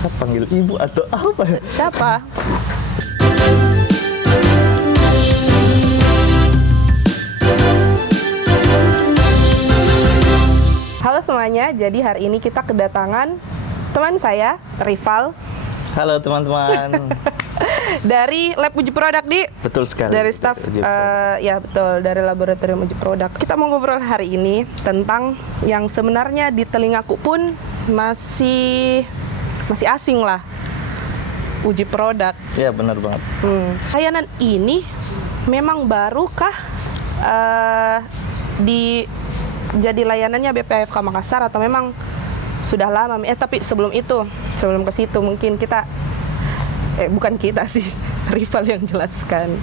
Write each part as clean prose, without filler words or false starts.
Saya panggil ibu atau apa ya? Siapa? Halo semuanya, jadi hari ini kita kedatangan teman saya, Rival, Halo teman-teman. dari Lab Uji Produk di Betul sekali. dari staff Uji produk. ya betul, dari laboratorium uji produk. Kita mau ngobrol hari ini tentang yang sebenarnya di telingaku pun masih asing lah, uji produk. Ya benar banget. Layanan ini memang barukah jadi layanannya BPAFK Makassar atau memang sudah lama? Tapi sebelum ke situ mungkin kita bukan kita sih, Rival yang jelaskan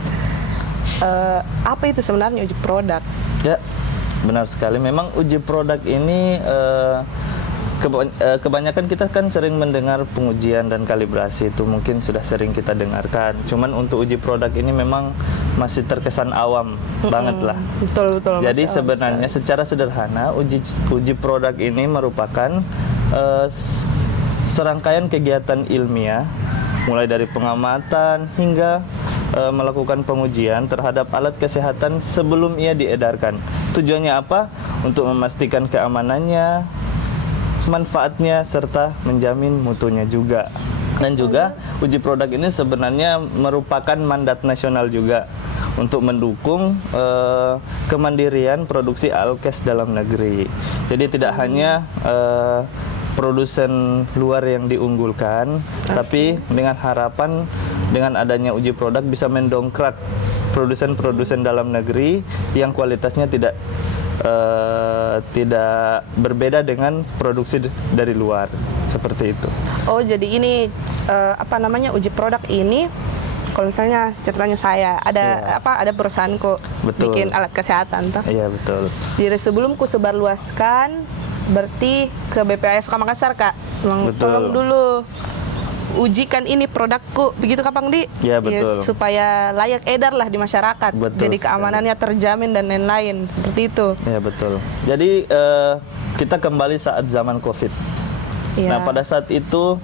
apa itu sebenarnya uji produk. Ya benar sekali. Memang uji produk ini kebanyakan kita kan sering mendengar pengujian dan kalibrasi, itu mungkin sudah sering kita dengarkan. Cuman untuk uji produk ini memang masih terkesan awam banget lah. Betul. Jadi sebenarnya secara sederhana uji produk ini merupakan serangkaian kegiatan ilmiah mulai dari pengamatan hingga melakukan pengujian terhadap alat kesehatan sebelum ia diedarkan. Tujuannya apa? Untuk memastikan keamanannya, manfaatnya, serta menjamin mutunya juga. Dan juga uji produk ini sebenarnya merupakan mandat nasional juga untuk mendukung kemandirian produksi alkes dalam negeri. Jadi tidak hanya produsen luar yang diunggulkan, tapi dengan harapan dengan adanya uji produk bisa mendongkrak produsen-produsen dalam negeri yang kualitasnya tidak berbeda dengan produksi dari luar, seperti itu. Oh, jadi ini uji produk ini, kalau misalnya ceritanya saya ada ada perusahaanku bikin alat kesehatan toh. Iya, betul. Jadi sebelum ku sebarluaskan berarti ke BPAFK Makassar, Kak. Tolong dulu ujikan ini produkku, begitu Kapang Di? Ya, betul. Supaya layak edar lah di masyarakat. Betul jadi keamanannya terjamin dan lain-lain, seperti itu. Ya, betul. Jadi kita kembali saat zaman COVID. Ya. Nah, pada saat itu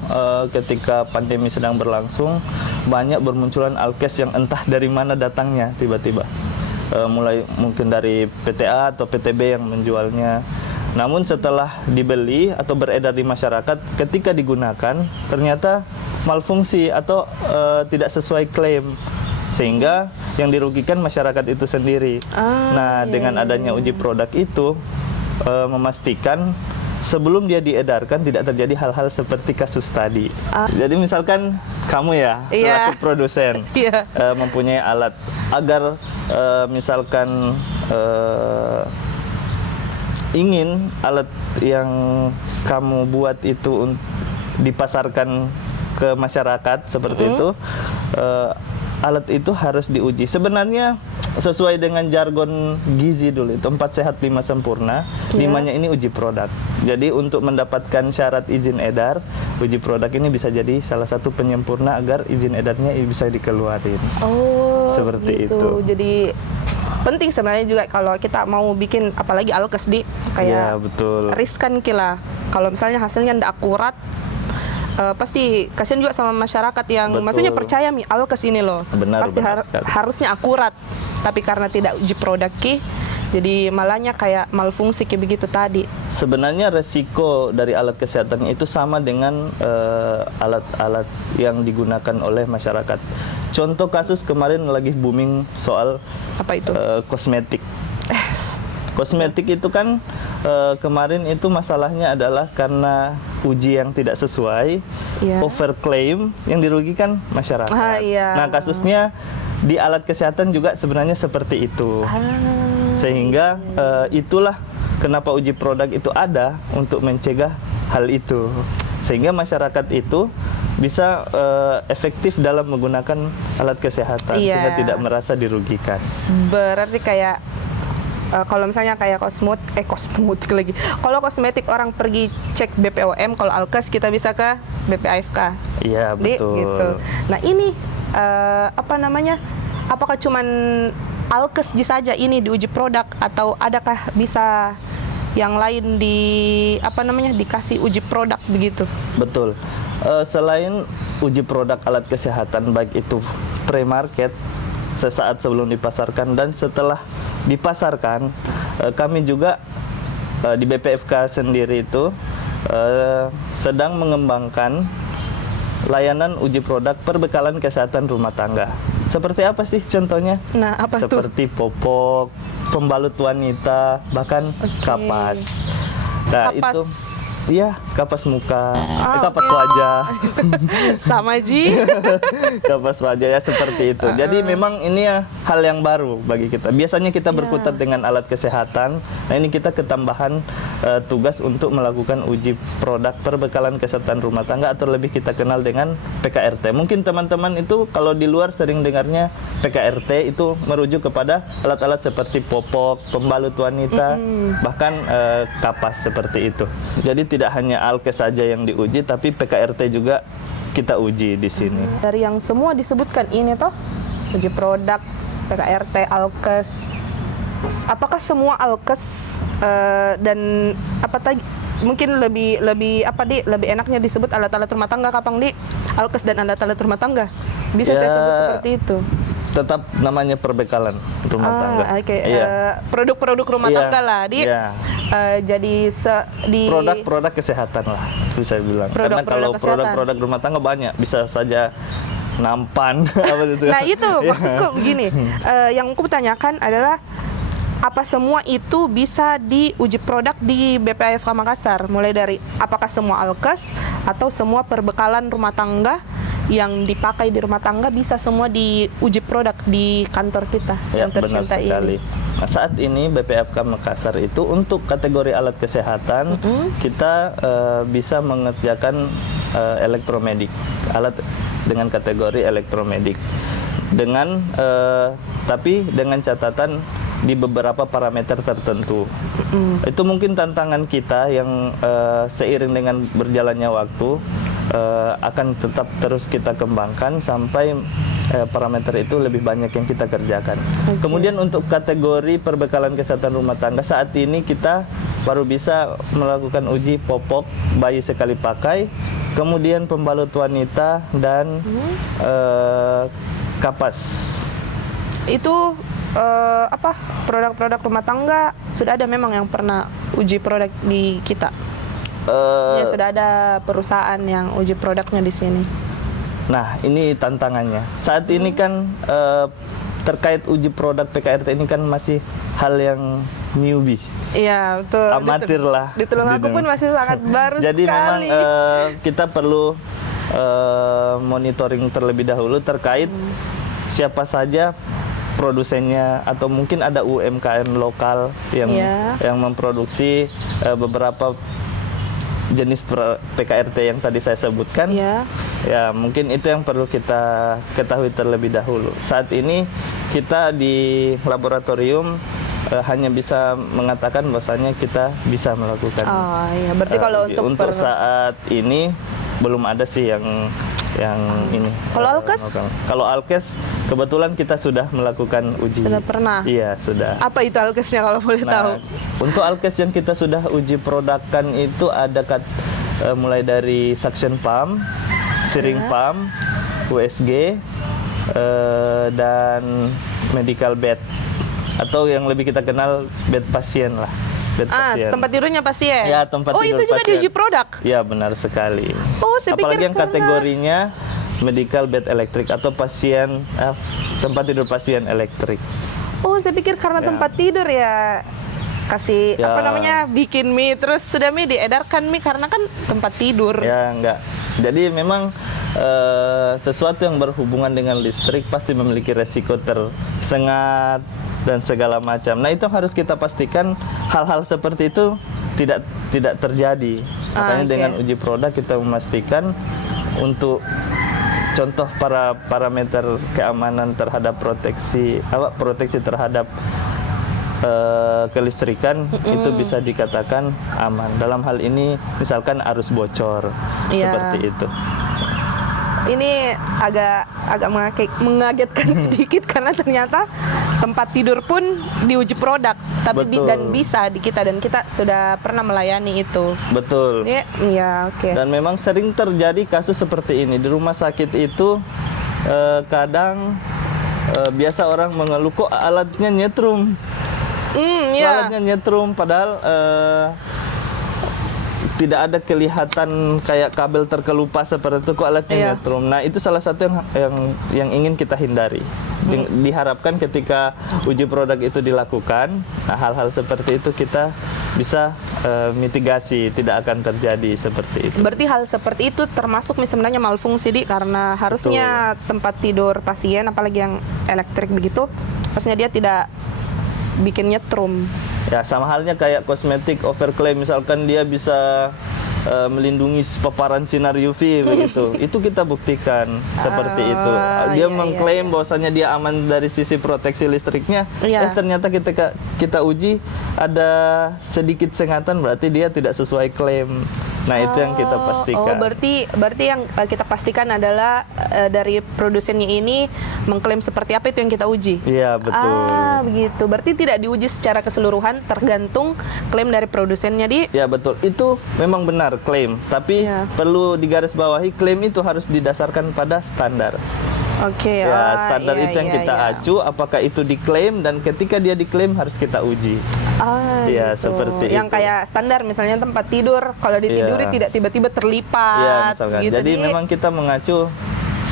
ketika pandemi sedang berlangsung, banyak bermunculan alkes yang entah dari mana datangnya tiba-tiba. Mulai mungkin dari PTA atau PTB yang menjualnya. Namun setelah dibeli atau beredar di masyarakat, ketika digunakan ternyata malfungsi atau tidak sesuai klaim, sehingga yang dirugikan masyarakat itu sendiri. Dengan adanya uji produk itu memastikan sebelum dia diedarkan tidak terjadi hal-hal seperti kasus tadi. Jadi misalkan kamu ya selaku produsen mempunyai alat, agar misalkan ingin alat yang kamu buat itu dipasarkan ke masyarakat seperti itu, alat itu harus diuji. Sebenarnya sesuai dengan jargon gizi dulu itu 4 sehat 5 sempurna, 5-nya ini uji produk. Jadi untuk mendapatkan syarat izin edar, uji produk ini bisa jadi salah satu penyempurna agar izin edarnya bisa dikeluarin. Oh, seperti gitu. itu. Jadi penting sebenarnya juga kalau kita mau bikin apalagi alkes di kayak betul. riskan kila. Kalau misalnya hasilnya tidak akurat, pasti kasihan juga sama masyarakat yang maksudnya percaya alkes ini loh. Pasti harusnya akurat. Tapi karena tidak uji produk jadi malahnya kayak malfungsi kayak begitu tadi. Sebenarnya resiko dari alat kesehatan itu sama dengan alat-alat yang digunakan oleh masyarakat. Contoh kasus kemarin lagi booming soal apa itu? Kosmetik. Kosmetik itu kan kemarin itu masalahnya adalah karena uji yang tidak sesuai, overclaim, yang dirugikan masyarakat. Nah, kasusnya di alat kesehatan juga sebenarnya seperti itu. Sehingga itulah kenapa uji produk itu ada, untuk mencegah hal itu. Sehingga masyarakat itu bisa efektif dalam menggunakan alat kesehatan sehingga tidak merasa dirugikan. Berarti kayak kalau misalnya kayak kosmetik lagi. Kalau kosmetik orang pergi cek BPOM, kalau alkes kita bisa ke BPAFK. Iya, betul. Gitu. Nah, ini apakah cuman alkes saja ini diuji produk atau adakah bisa yang lain dikasih uji produk begitu? Betul. Selain uji produk alat kesehatan, baik itu pre-market, sesaat sebelum dipasarkan dan setelah dipasarkan, kami juga di BPFK sendiri itu sedang mengembangkan layanan uji produk perbekalan kesehatan rumah tangga. Seperti apa sih contohnya? Nah, apa seperti popok, pembalut wanita, bahkan kapas. Nah, kapas. itu iya, kapas muka, kapas wajah. Sama Ji. Kapas wajah ya seperti itu. Jadi memang ini ya hal yang baru bagi kita. Biasanya kita berkutat dengan alat kesehatan. Nah, ini kita ketambahan tugas untuk melakukan uji produk perbekalan kesehatan rumah tangga atau lebih kita kenal dengan PKRT. Mungkin teman-teman itu kalau di luar sering dengarnya PKRT itu merujuk kepada alat-alat seperti popok, pembalut wanita, bahkan kapas seperti itu. Jadi tidak hanya alkes saja yang diuji, tapi PKRT juga kita uji di sini. Dari yang semua disebutkan ini toh, uji produk, PKRT, alkes, apakah semua alkes dan apa tadi? Mungkin lebih enaknya disebut alat-alat rumah tangga, Kapang Di, alkes dan alat-alat rumah tangga. Bisa saya sebut seperti itu. Tetap namanya perbekalan rumah tangga. Produk-produk rumah tangga lah, Di. Jadi produk-produk kesehatan lah, bisa bilang. Karena kalau produk-produk rumah tangga banyak, bisa saja nampan. Nah itu maksudku begini, yang aku tanyakan adalah apa semua itu bisa diuji produk di BPFK Makassar, mulai dari apakah semua alkes atau semua perbekalan rumah tangga yang dipakai di rumah tangga bisa semua diuji produk di kantor kita yang tercinta ini. Nah, saat ini BPFK Makassar itu untuk kategori alat kesehatan kita bisa mengerjakan elektromedik, alat dengan kategori elektromedik, dengan tapi dengan catatan di beberapa parameter tertentu. Itu mungkin tantangan kita yang seiring dengan berjalannya waktu akan tetap terus kita kembangkan sampai parameter itu lebih banyak yang kita kerjakan. Kemudian untuk kategori perbekalan kesehatan rumah tangga, saat ini kita baru bisa melakukan uji popok bayi sekali pakai, kemudian pembalut wanita dan kapas. Itu produk-produk rumah tangga sudah ada memang yang pernah uji produk di kita. Sudah ada perusahaan yang uji produknya di sini. Nah, ini tantangannya. Saat ini kan terkait uji produk PKRT ini kan masih hal yang newbie. Iya, betul. Amatir lah. Di Tulungagung pun masih sangat baru Jadi sekali. memang kita perlu monitoring terlebih dahulu terkait siapa saja produsennya, atau mungkin ada UMKM lokal yang memproduksi beberapa jenis PKRT yang tadi saya sebutkan. Ya, mungkin itu yang perlu kita ketahui terlebih dahulu. Saat ini kita di laboratorium hanya bisa mengatakan bahwasanya kita bisa melakukan. Berarti kalau untuk saat ini belum ada sih yang ini. Kalau alkes? Kalau alkes kebetulan kita sudah melakukan uji. Sudah pernah? Iya, sudah. Apa itu alkesnya kalau boleh tahu? Untuk alkes yang kita sudah uji produkkan itu ada mulai dari suction pump, searing pump, USG, dan medical bed, atau yang lebih kita kenal bed pasien lah. Tempat tidurnya pasien. Ya, tempat tidur itu juga pasien. diuji produk. Ya, benar sekali. Saya apalagi pikir yang kategorinya medical bed elektrik atau tempat tidur pasien elektrik. Saya pikir karena tempat tidur ya kasih bikin mie, terus sudah mie diedarkan mie karena kan tempat tidur. Ya, enggak. Jadi memang sesuatu yang berhubungan dengan listrik pasti memiliki resiko tersengat dan segala macam. Nah, itu harus kita pastikan hal-hal seperti itu tidak terjadi. Makanya dengan uji produk kita memastikan untuk contoh parameter keamanan terhadap proteksi terhadap kelistrikan itu bisa dikatakan aman. Dalam hal ini misalkan arus bocor seperti itu. Ini agak mengagetkan sedikit karena ternyata tempat tidur pun diuji produk, tapi dan bisa di kita, dan kita sudah pernah melayani itu. Betul. Ya, oke. Dan memang sering terjadi kasus seperti ini di rumah sakit itu. Kadang biasa orang mengeluh kok alatnya nyetrum. Alatnya nyetrum, padahal tidak ada kelihatan kayak kabel terkelupas seperti itu, kok alatnya nyetrum. Nah, itu salah satu yang ingin kita hindari. Diharapkan ketika uji produk itu dilakukan, nah hal-hal seperti itu kita bisa mitigasi, tidak akan terjadi seperti itu. Berarti hal seperti itu termasuk sebenarnya malfungsi, karena harusnya tempat tidur pasien, apalagi yang elektrik begitu, harusnya dia tidak bikin nyetrum. Ya, sama halnya kayak kosmetik overclaim, misalkan dia bisa melindungi paparan sinar UV begitu. Itu kita buktikan seperti itu. Dia mengklaim bahwasanya dia aman dari sisi proteksi listriknya. Ternyata ketika kita uji ada sedikit sengatan, berarti dia tidak sesuai klaim. Nah, itu yang kita pastikan. Berarti yang kita pastikan adalah dari produsennya ini mengklaim seperti apa, itu yang kita uji. Iya, betul. Begitu. Berarti tidak diuji secara keseluruhan, tergantung klaim dari produsennya Ya, betul. Itu memang benar klaim, tapi perlu digarisbawahi, klaim itu harus didasarkan pada standar. Oke. Standar itu yang kita acu, apakah itu diklaim, dan ketika dia diklaim harus kita uji. Gitu. Seperti yang itu. Kayak standar misalnya tempat tidur, kalau ditiduri tidak tiba-tiba terlipat. Gitu. Jadi memang kita mengacu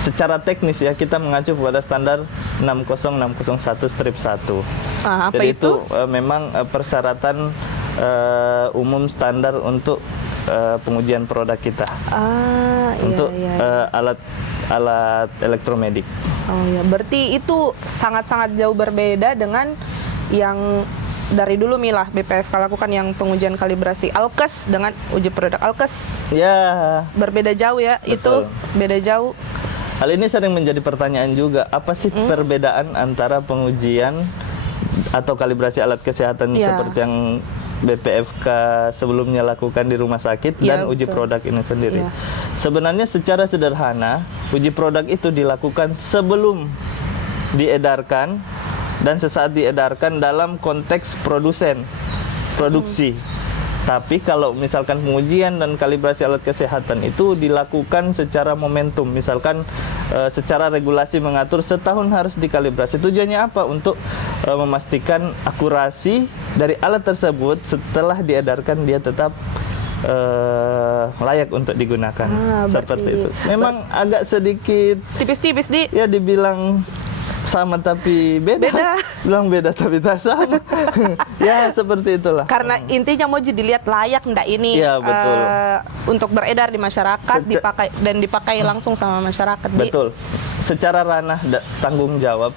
secara teknis, kita mengacu pada standar 60601/1. Apa Jadi itu? Memang persyaratan umum standar untuk pengujian produk kita. Untuk alat elektromedik. Berarti itu sangat-sangat jauh berbeda dengan yang dari dulu BPFK lakukan, yang pengujian kalibrasi alkes dengan uji produk alkes. Berbeda jauh ya. Betul. Itu beda jauh. Hal ini sering menjadi pertanyaan juga, apa sih perbedaan antara pengujian atau kalibrasi alat kesehatan seperti yang BPFK sebelumnya lakukan di rumah sakit dan uji produk ini sendiri. Sebenarnya secara sederhana, uji produk itu dilakukan sebelum diedarkan dan sesaat diedarkan dalam konteks produksi. Tapi kalau misalkan pengujian dan kalibrasi alat kesehatan itu dilakukan secara momentum, misalkan secara regulasi mengatur setahun harus dikalibrasi. Tujuannya apa? Untuk memastikan akurasi dari alat tersebut setelah diedarkan dia tetap layak untuk digunakan. Seperti itu. Memang agak sedikit tipis-tipis dibilang sama tapi beda. Bilang beda tapi tak sama. Seperti itulah. Karena intinya mau dilihat layak enggak ini betul. Untuk beredar di masyarakat, dipakai langsung sama masyarakat. Betul. Secara ranah tanggung jawab,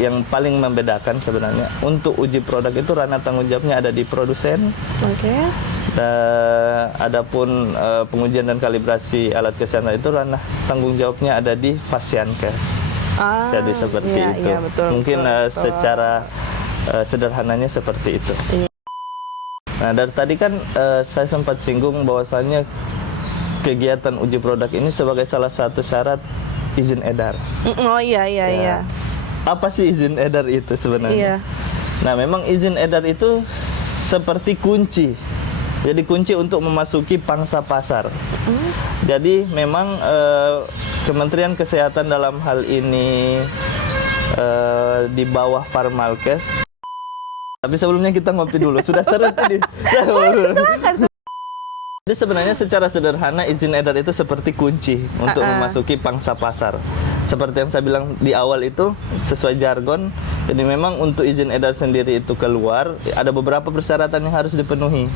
yang paling membedakan sebenarnya untuk uji produk itu ranah tanggung jawabnya ada di produsen. Adapun pengujian dan kalibrasi alat kesehatan itu ranah tanggung jawabnya ada di Pasienkes. Jadi seperti itu. Betul, mungkin secara sederhananya seperti itu. Nah, dari tadi kan saya sempat singgung bahwasannya kegiatan uji produk ini sebagai salah satu syarat izin edar. Apa sih izin edar itu sebenarnya? Nah, memang izin edar itu seperti kunci. Jadi kunci untuk memasuki pangsa pasar. Jadi memang Kementerian Kesehatan dalam hal ini di bawah Farmalkes. Tapi sebelumnya kita ngopi dulu. Sudah seret tadi. Jadi sebenarnya secara sederhana izin edar itu seperti kunci untuk memasuki pangsa pasar. Seperti yang saya bilang di awal itu, sesuai jargon. Jadi memang untuk izin edar sendiri itu keluar, ada beberapa persyaratan yang harus dipenuhi.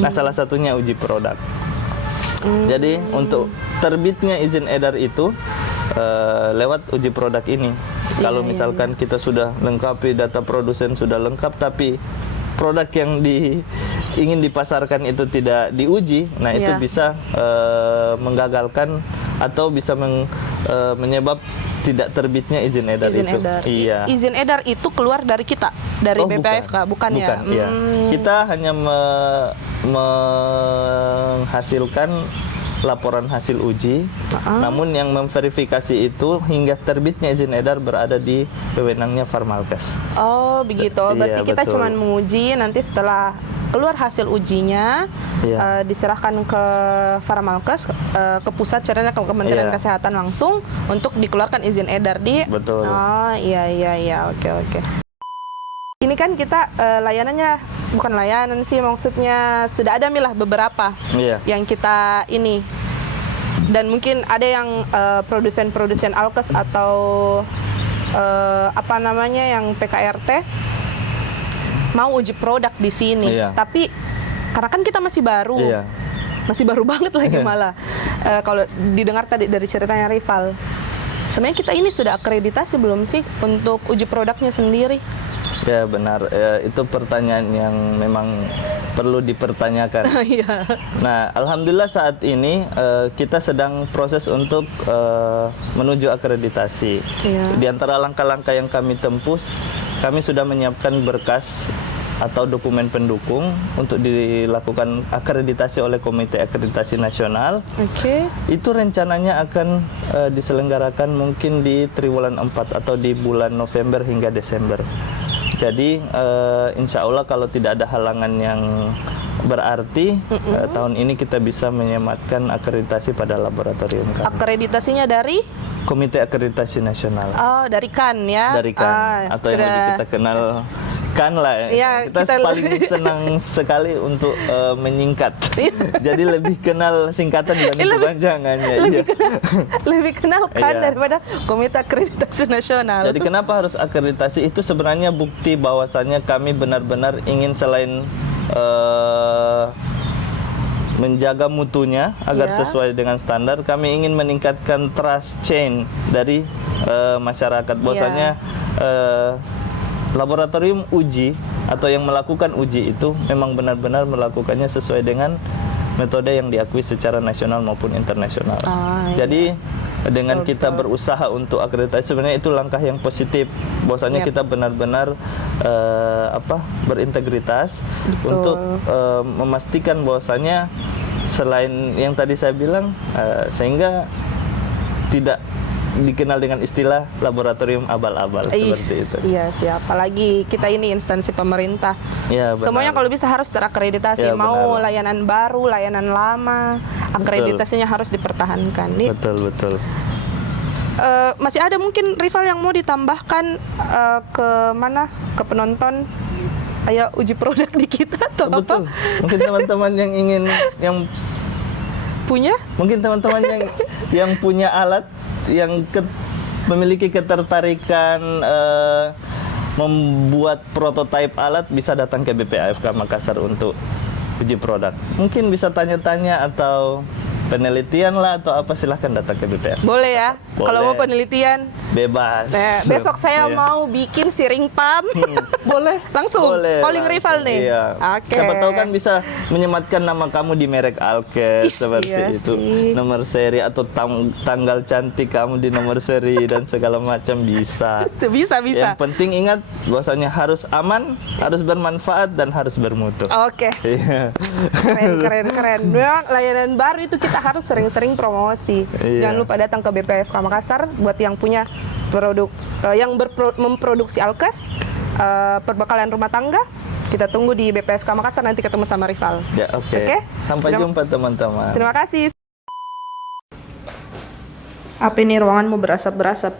Nah, salah satunya uji produk. Jadi untuk terbitnya izin edar itu lewat uji produk ini. Kalau misalkan kita sudah lengkapi data produsen sudah lengkap, tapi produk yang ingin dipasarkan itu tidak diuji, nah itu bisa menggagalkan atau bisa menyebab tidak terbitnya izin edar itu. Izin edar itu keluar dari kita, dari BPFK, bukan ya? Kita hanya menghasilkan laporan hasil uji. Namun yang memverifikasi itu hingga terbitnya izin edar berada di wewenangnya Farmalkes. Oh begitu, berarti Iya, kita betul. cuma menguji, nanti setelah keluar hasil ujinya diserahkan ke Farmalkes, ke pusat, caranya ke Kementerian Kesehatan langsung untuk dikeluarkan izin edar di. Betul. Oh iya, oke. Ini kan kita layanannya bukan layanan sih, maksudnya sudah ada milah beberapa yang kita ini, dan mungkin ada yang produsen alkes atau apa namanya yang PKRT mau uji produk di sini, tapi karena kan kita masih baru, masih baru banget lagi malah. Kalau didengar tadi dari ceritanya Rival, sebenarnya kita ini sudah akreditasi belum sih untuk uji produknya sendiri? Ya benar, itu pertanyaan yang memang perlu dipertanyakan. Nah, alhamdulillah saat ini kita sedang proses untuk menuju akreditasi. Di antara langkah-langkah yang kami tempuh, kami sudah menyiapkan berkas atau dokumen pendukung untuk dilakukan akreditasi oleh Komite Akreditasi Nasional. Itu rencananya akan diselenggarakan mungkin di triwulan 4 atau di bulan November hingga Desember. Jadi insya Allah kalau tidak ada halangan yang berarti tahun ini kita bisa menyematkan akreditasi pada laboratorium kami. Akreditasinya dari? Komite Akreditasi Nasional. Oh, dari KAN ya? Dari KAN, atau yang lebih kita kenal KAN lah ya. Kita paling senang sekali untuk menyingkat. Jadi lebih kenal singkatan dibanding kepanjangannya. Lebih kenal KAN daripada Komite Akreditasi Nasional. Jadi kenapa harus akreditasi? Itu sebenarnya bukti bahwasannya kami benar-benar ingin selain menjaga mutunya agar sesuai dengan standar, kami ingin meningkatkan trust chain dari masyarakat. Bahwasanya laboratorium uji atau yang melakukan uji itu memang benar-benar melakukannya sesuai dengan metode yang diakui secara nasional maupun internasional. Jadi dengan kita berusaha untuk akreditasi, sebenarnya itu langkah yang positif. Bahwasanya kita benar-benar berintegritas untuk memastikan bahwasanya selain yang tadi saya bilang, sehingga tidak dikenal dengan istilah laboratorium abal-abal seperti itu. Iya sih, apalagi kita ini instansi pemerintah. Semuanya kalau bisa harus terakreditasi, mau layanan baru, layanan lama, akreditasinya harus dipertahankan. Betul. Masih ada mungkin Rival yang mau ditambahkan ke mana? Ke penonton? Ayo uji produk di kita atau betul. apa? Mungkin teman-teman yang ingin punya? Mungkin teman-teman yang punya alat, yang memiliki ketertarikan membuat prototipe alat, bisa datang ke BPAFK Makassar untuk uji produk. Mungkin bisa tanya-tanya atau penelitian lah atau apa, silahkan datang ke BPAFK. Boleh ya? Kalau mau penelitian bebas. Besok saya mau bikin siring pam. Boleh. Langsung calling Rival nih. Siapa tahu kan bisa menyematkan nama kamu di merek Alkes seperti itu. Nomor seri atau tanggal cantik kamu di nomor seri dan segala macam bisa. Bisa. Yang penting ingat bahwasanya harus aman, harus bermanfaat dan harus bermutu. Keren. Memang layanan baru itu kita harus sering-sering promosi. Jangan lupa datang ke BPAFK Makassar buat yang punya produk yang memproduksi alkes, perbekalan rumah tangga. Kita tunggu di BPAFK Makassar, nanti ketemu sama Rival. Oke. Sampai jumpa teman-teman. Terima kasih. Apa ini ruanganmu berasap-berasap?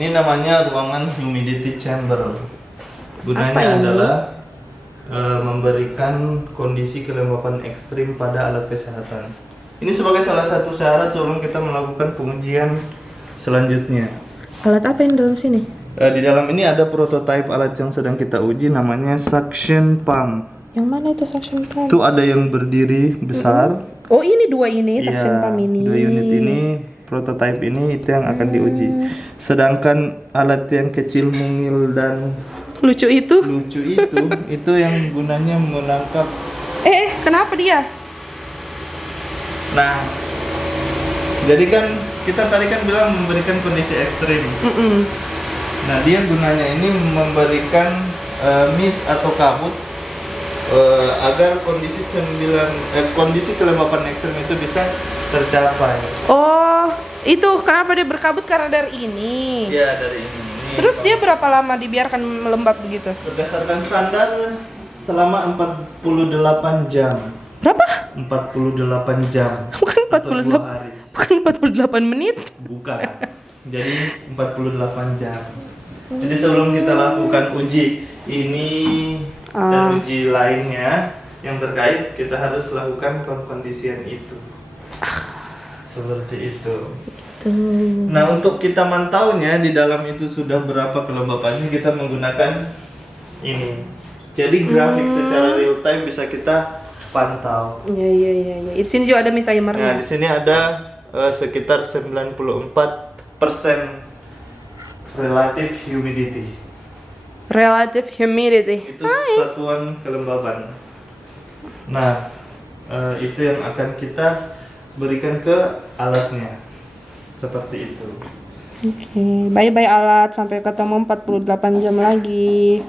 Ini namanya ruangan humidity chamber. Gunanya adalah memberikan kondisi kelembapan ekstrim pada alat kesehatan. Ini sebagai salah satu syarat sebelum kita melakukan pengujian selanjutnya. Alat apa yang dalam sini? Di dalam ini ada prototipe alat yang sedang kita uji, namanya suction pump. Yang mana itu suction pump? Itu ada yang berdiri besar. Oh, ini dua ini suction pump ini. Dua unit ini, prototipe ini itu yang akan diuji. Sedangkan alat yang kecil, mungil dan lucu itu itu yang gunanya menangkap. Kenapa dia? Nah, jadi kan kita tadi kan bilang memberikan kondisi ekstrim. Nah, dia gunanya ini memberikan mist atau kabut agar kondisi kelembapan ekstrem itu bisa tercapai. Oh, itu kenapa dia berkabut karena dari ini? Iya, dari ini. Terus dia berapa lama dibiarkan melembab begitu? Berdasarkan standar selama 48 jam. Berapa? 48 jam. Bukan atau 2 hari. Bukan 48 menit. Bukan. Jadi 48 jam. Jadi sebelum kita lakukan uji ini dan uji lainnya yang terkait, kita harus lakukan pengkondisian itu. Seperti itu. Nah, untuk kita mantaunya di dalam itu sudah berapa kelembapannya, kita menggunakan ini. Jadi grafik secara real time bisa kita pantau. Iya. Di sini juga ada timernya. Nah, di sini ada sekitar 94% relative humidity. Relative humidity. Itu satuan kelembaban. Nah, itu yang akan kita berikan ke alatnya. Seperti itu. Oke, bye-bye alat. Sampai ketemu 48 jam lagi.